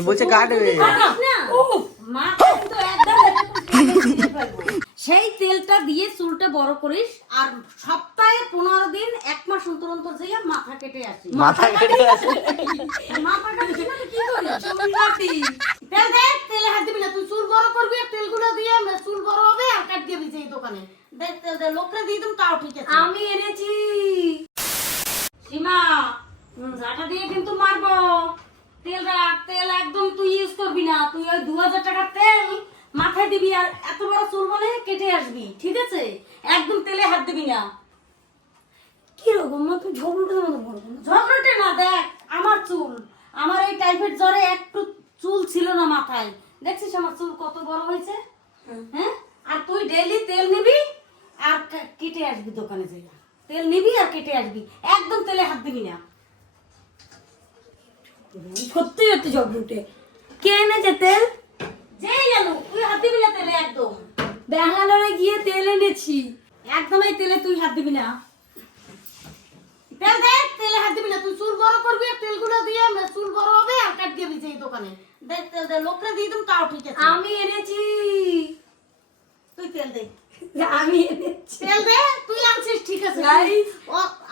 বলছে কাটবে। সেই তেলটা দিয়ে চুলটা বড় করিস আর সপ্তাহে পনেরো দিন এক মাস অন্তর অন্তর যেয়ে মাথা কেটে আসি মাথা কেটে আছে মাথা কাটিস না তো কি করিস চুল কাটি তেল দে তেলে হাত দিবি না তুই চুল বড় করবি আর তেলগুলো দিয়ে চুল বড় হবে আর কাট দিবি যে দোকানে দেখ তেল দে লোকরা দিয়ে দিম তাও ঠিক আছে আমি এনেছি সীমা ঝাঁটা দিয়ে কিন্তু মারবো তেল একদম তুই ইউজ করবি না। তুই ওই দু হাজার টাকার তেল মাথায় দিবি আর এত বড় চুল বলে কেটে আসবি ঠিক আছে? একদম তেলে হাত দিবি না। কীরকম? মা তুই ঝগড়াটা মতো না ঝগড়াটে না দেখ আমার চুল। আমার এই টাইফয়েড জ্বরে একটু চুল ছিল না মাথায়। দেখছিস আমার চুল কত বড় হয়েছে? হ্যাঁ? আর তুই ডেইলি তেল নিবি আর কেটে আসবি দোকানে যাই তেল নিবি আর কেটে আসবি। একদম তেলে হাত দিবি না। সত্যি সত্যি ঝগড়ুটে কে এনেছে তেল? যেই গেল তুই হাত দিবি না তেলে একদম। ব্যাঙ্গালোরে গিয়ে তেল এনেছি। একদম এই তেলে তুই হাত দিবি না। তেল দেখ তেলে হাত দিবি না। তুই চুল বড় করবি আর তেলগুলো দিয়ে চুল বড় হবে আর কাট দিবি যে দোকানে। দেখ তেল দে লোকরা দিয়ে দিম তাও ঠিক আছে। আমি এনেছি। তুই তেল দে। আমি এনেছি। তেল দে তুই আনছিস ঠিক আছে।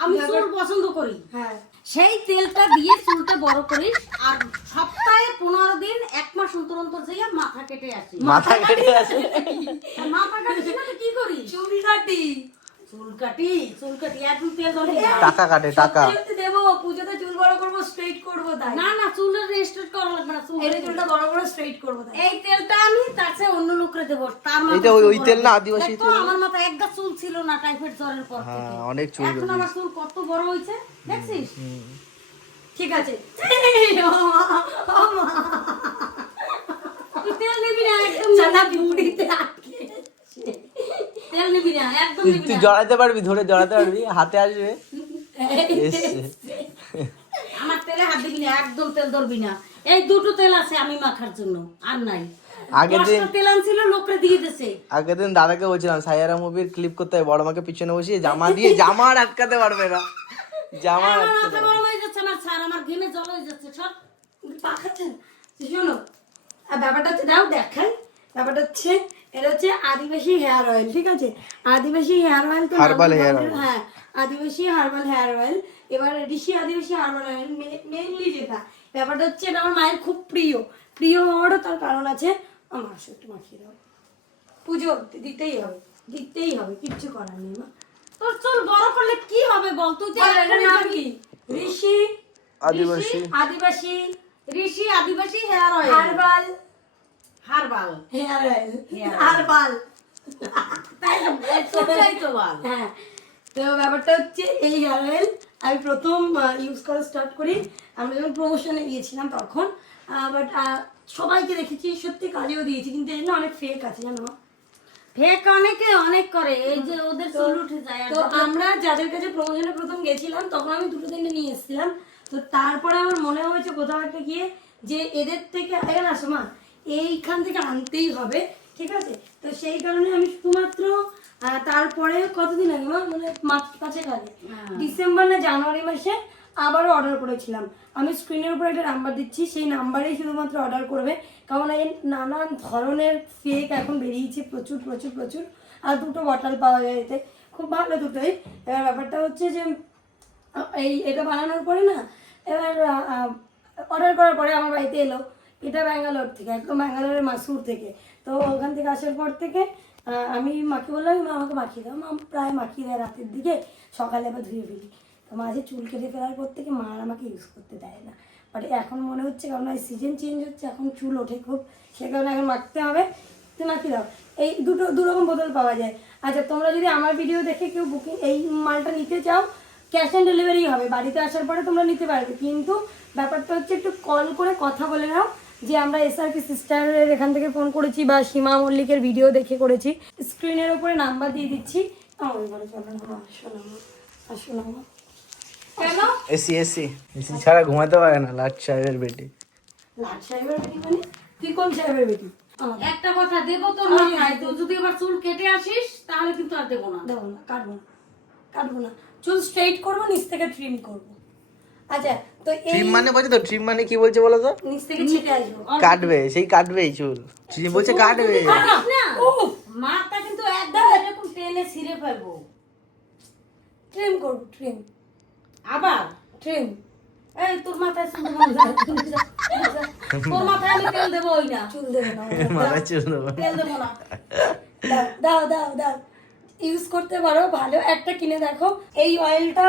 আমি চুল পছন্দ করি। হ্যাঁ। সেই তেলটা দিয়ে চুলটা বড় করিস আর সপ্তাহে পনেরো দিন এক মাস অন্তর অন্তর যাইয়া মাথা কেটে আসিস। মাথা কেটে আর মাথা কাটিস না কি করি চুল কাটি। চুল কাটি চুল কাটি একদম তেল টাকা কাটে টাকা। দেবো পুজোতে চুল বড় করব স্ট্রেট করব তাই। না না চুলের রেস্ট্রেট করা লাগবে না চুল এই চুলটা বড় বড় স্ট্রেট করব তাই। এই তেলটা আমি তার অন্য লোকরে দেবো তার মাথায় এটা ওই- চুল ওই বড় তেল না, আদিবাসী তেল না? আমার মাথায় একটা চুল ছিল না টাইফয়েড জ্বরের পর থেকে। অনেক চুল এখন আমার চুল কত বড় হয়েছে দেখছিস? ঠিক আছে। তুই তেল নিবি না একদম সাদা বুড়িতে আটকে তেল নিবি না একদম নিবি তুই জড়াতে পারবি ধরে জড়াতে পারবি হাতে আসবে। আমার তেলে হাত দিবি না একদম তেল ধরবি না। এই দুটো তেল আছে আমি মাখার জন্য আর নাই। আগের দিন- দশটা তেল লোকরে দিয়ে দিছে। আগের দিন দাদাকে বলছিলাম সাইয়ারা মুভির ক্লিপ করতে বড় মাকে পিছনে বসিয়ে জামা দিয়ে জামা আর আটকাতে পারবে না। জামা আটকাতে যাচ্ছে আমার ছাড় আমার ঘেমে জল হয়ে যাচ্ছে সব পাখাচ্ছেন শোনো আর ব্যাপারটা হচ্ছে দাও দেখাই। ব্যাপারটা হচ্ছে এটা হচ্ছে আদিবাসী হেয়ার অয়েল ঠিক আছে? আদিবাসী হেয়ার অয়েল তো hair ধরনের- oil। হ্যাঁ আদিবাসী হার্বাল হেয়ার অয়েল এবার Rishi Adivasi herbal oil mainly যেটা ব্যাপারটা হচ্ছে এটা আমার মায়ের খুব প্রিয়। প্রিয় হওয়ারও তার কারণ আছে। আমার আসো একটু মাখিয়ে দাও। পুজো দিতেই হবে দিতেই হবে কিচ্ছু করার নেই মা। তোর চুল বড় করলে কি হবে বল? তুই তো বল, নাম কি Rishi Adivasi. Adivasi Rishi Adivasi hair oil herbal. Herbal. Hair oil. Herbal. তাই তো সেটাই তো বল। হ্যাঁ। তো ব্যাপারটা হচ্ছে এই হেয়ার অয়েল আমি প্রথম ইউজ করা স্টার্ট করি। আমরা যখন প্রমোশনে গিয়েছিলাম তখন বাট সবাইকে দেখেছি সত্যি কাজেও দিয়েছি কিন্তু এর না অনেক ফেক আছে জানো? ফেক অনেকে অনেক করে এই যে ওদের চুল উঠে যায় তো আমরা যাদের কাছে প্রমোশনে প্রথম গেছিলাম তখন আমি দুটো তিনটে নিয়ে এসেছিলাম। তো তারপরে আমার মনে হয়েছে কোথাও একটা গিয়ে যে এদের থেকে এখানে আসো মা এইখান থেকে আনতেই হবে ঠিক আছে? তো সেই কারণে আমি শুধুমাত্র তারপরে কতদিন আগে মানে মাস কাছে কাছে ডিসেম্বর না জানুয়ারি মাসে আবারও অর্ডার করেছিলাম। আমি স্ক্রিনের উপরে একটা নাম্বার দিচ্ছি, সেই নাম্বারেই শুধুমাত্র অর্ডার করবে। কারণ এই নানান ধরনের ফেক এখন বেরিয়েছে প্রচুর প্রচুর প্রচুর। আর দুটো বটল পাওয়া যায় এতে। খুব ভালো দুটোই। এবার ব্যাপারটা হচ্ছে যে, এই এটা বানানোর পরে না, এবার অর্ডার করার পরে আমার বাড়িতে এলো। এটা ব্যাঙ্গালোর থেকে, একদম ব্যাঙ্গালোরের মাসুর থেকে। তো ওখান থেকে আসার পর থেকে আমি মাকে বললাম, মা আমাকে মাখিয়ে দাও। মা প্রায় মাখিয়ে দেয় রাতের দিকে। সকালে আবার ধুয়ে ফেলি। তো মাঝে চুল কেটে ফেলার পর থেকে মা আর আমাকে ইউজ করতে দেয় না। বাট এখন মনে হচ্ছে কারণ ওই সিজন চেঞ্জ হচ্ছে এখন চুল ওঠে খুব সে কারণে এখন মাখতে হবে। তো মাখিয়ে দাও? এই দুটো দু রকম বোতল পাওয়া যায়। আচ্ছা তোমরা যদি আমার ভিডিও দেখে কেউ বুকিং এই মালটা নিতে চাও ক্যাশ অন ডেলিভারি হবে। বাড়িতে আসার পরে তোমরা নিতে পারবে। কিন্তু ব্যাপারটা হচ্ছে একটু কল করে কথা বলে নাও। যে আমরা এসআরপি সিস্টারের এখান থেকে ফোন করেছি বা সীমা মল্লিকের ভিডিও দেখে করেছি। স্ক্রিনের ওপরে নাম্বার দিয়ে দিচ্ছি। আমার ঘরে চলো না আসো না মা, আসো না মা। কেন এসি এসি এসি ছাড়া ঘুমাতে পারে না লাট সাহেবের বেটি। লাট সাহেবের বেটি মানে? তুই কোন সাহেবের বেটি? একটা কথা দেবো তোর মাথায়। তুই যদি এবার চুল কেটে আসিস তাহলে কিন্তু আর দেবো না। দেবো না কাটবো না কাটবো না। চুল স্ট্রেইট করব নিচ থেকে ট্রিম করব। আচ্ছা তো এই ট্রিম মানে বলছে তো ট্রিম মানে কি বলছে বলো তো? নিচ থেকে ছিটে আসব। কাটবে সেই কাটবেই চুল। ট্রিম বলছে কাটবে। না। মাথা কিন্তু একদম এরকম টেনে ছিঁড়ে ফেলব। ট্রিম করব ট্রিম আবার? ট্রিম এই তোর মাথায় চুল দেবো তোর মাথায় আমি তেল দেবো ওই না। চুল দেবে না। মাথায় চুল দেবো। তেল দেবো না। দাও দাও দাও ইউজ করতে পারো ভালো। একটা কিনে দেখো। এই অয়েলটা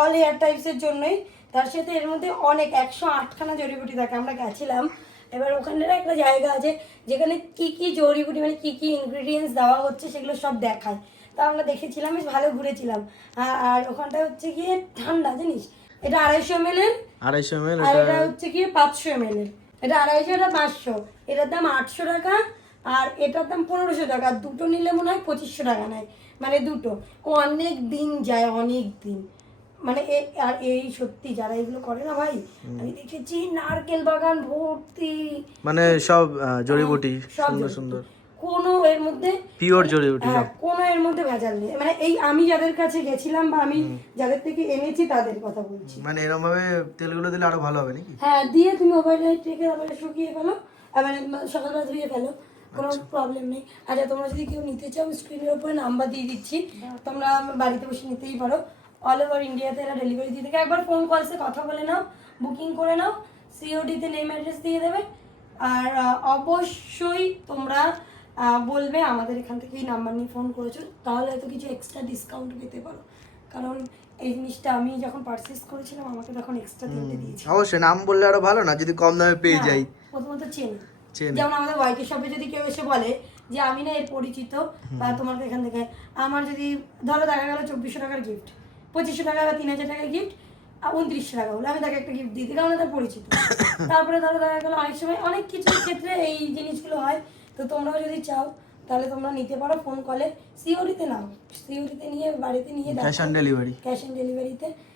অল হেয়ার টাইপসের জন্যই। তার সাথে এর মধ্যে অনেক একশো আটখানা জড়িবুটি থাকে। আমরা গেছিলাম। এবার ওখানে একটা জায়গা আছে যেখানে কি কি জড়িবুটি মানে কি কি ইনগ্রিডিয়েন্টস দেওয়া হচ্ছে সেগুলো সব দেখায়। তা আমরা দেখেছিলাম বেশ ভালো ঘুরেছিলাম। আর- ওখানটা হচ্ছে গিয়ে ঠান্ডা জিনিস? এটা আড়াইশো এম এল এর। আড়াইশো এমএল আর এটা হচ্ছে কি পাঁচশো এম এল এর। এটা আড়াইশো এটা পাঁচশো। এটার দাম আটশো টাকা আর এটার দাম পনেরোশো টাকা। আর দুটো নিলে মনে হয় পঁচিশশো টাকা নেয়। মানে দুটো। অনেক দিন যায় অনেক দিন। মানে আর এই সত্যি যারা এগুলো করে না ভাই আমি দেখেছি নারকেল বাগান ভর্তি। মানে সব জড়িবুটি সুন্দর সুন্দর। কোনো এর মধ্যে পিওর জড়িবুটি হ্যাঁ, কোনো এর মধ্যে ভেজাল নেই। মানে এই আমি যাদের কাছে গেছিলাম বা আমি যাদের থেকে এনেছি তাদের কথা বলছি। মানে এরকম ভাবে তেলগুলো দিলে আরও ভালো হবে নাকি? হ্যাঁ দিয়ে তুমি ওভারনাইট রেখে তারপরে শুকিয়ে ফেলো। মানে সকালবেলা ধুয়ে ফেলো। কোনো প্রবলেম নেই। আচ্ছা তোমরা যদি কেউ নিতে চাও স্ক্রিনের উপরে নাম্বার দিয়ে দিচ্ছি। তোমরা বাড়িতে বসে নিতেই পারো। অল ওভার ইন্ডিয়াতে এরা ডেলিভারি দিয়ে থাকে। একবার ফোন কলসে কথা বলে নাও বুকিং করে নাও সিওডিতে নেম অ্যাড্রেস দিয়ে দেবে। আর অবশ্যই তোমরা বলবে আমাদের এখান থেকে এই নাম্বার নিয়ে ফোন করেছ তাহলে হয়তো কিছু এক্সট্রা ডিসকাউন্ট পেতে পারো। কারণ এই জিনিসটা আমি যখন পারচেস করেছিলাম আমাকে তখন এক্সট্রা তিনটে দিয়েছি অবশ্যই নাম বললে আরও ভালো না যদি কম দামে পেয়ে যাই। প্রথমত চেনে। যেমন আমাদের ওয়াইকে শপে যদি কেউ এসে বলে যে আমি না এর পরিচিত বা তোমার এখান থেকে আমার যদি ধরো দেখা গেল চব্বিশশো টাকার গিফট পঁচিশশো টাকা বা তিন হাজার টাকার গিফট উনত্রিশশো টাকা হলো আমি তাকে একটা গিফট দিই কারণ তার পরিচিত। তারপরে ধরো দেখা গেলো অনেক সময় অনেক কিছুর ক্ষেত্রে এই জিনিসগুলো হয় তো তোমরাও যদি চাও তাহলে তোমরা নিতে পারো ফোন কলে সিওরিতে নাও। সিওরিতে নিয়ে বাড়িতে নিয়ে cash on delivery cash on ডেলিভারিতে